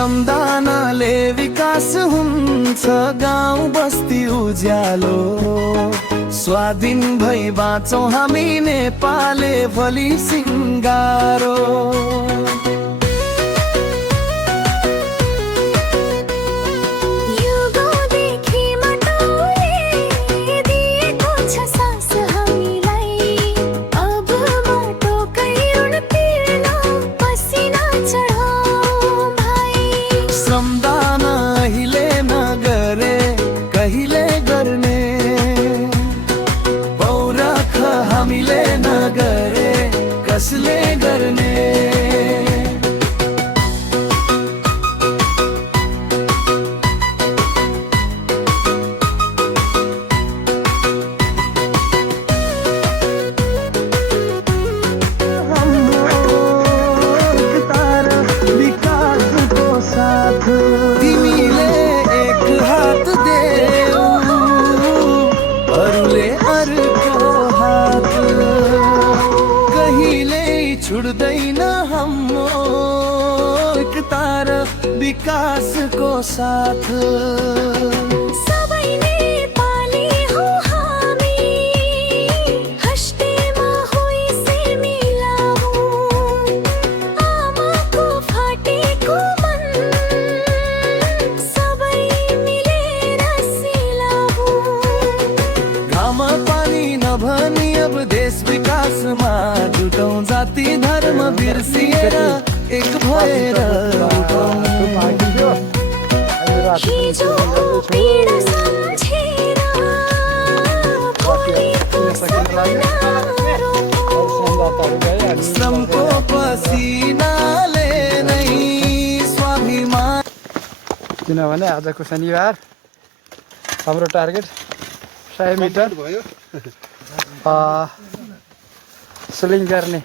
श्रमदानले विकास हुन्छ गाउँ बस्ती उज्यालो स्वाधीन भई बाँचौँ हामी नेपाले भली सिङ्गारो श्रमदान अहिले नगरे कहिले गर्ने पौरख हामीले नगरे कसले गर्ने तिमीले एक हात देऊ अरूले अर्को हात कहिले छुट्दैन हाम्रो एकता र विकासको साथ भनी अब देश विकासमा जुटौँ जाति धर्म बिर्सिएर एक भएर श्रमको पसिनाले नै स्वाभिमान किनभने आजको शनिबार हाम्रो टार्गेट 100 मिटर स्विङ गर्ने